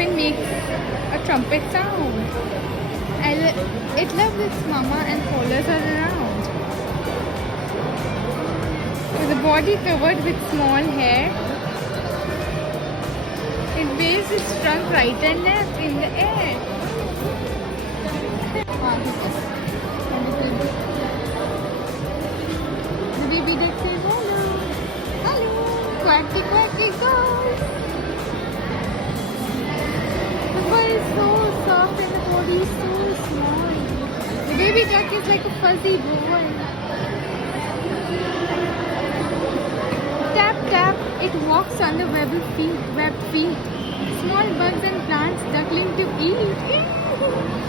dolphin makes a trumpet sound. It loves its mama and follows her around. With a body covered with small hair, it waves its trunk right and left in the air. The baby duck says hello, hello, quacky quacky goes. The fur is so soft and the body is so small. The baby duck is like a fuzzy boy. Tap tap, it walks on the webbed feet. Small bugs and plants duckling to eat.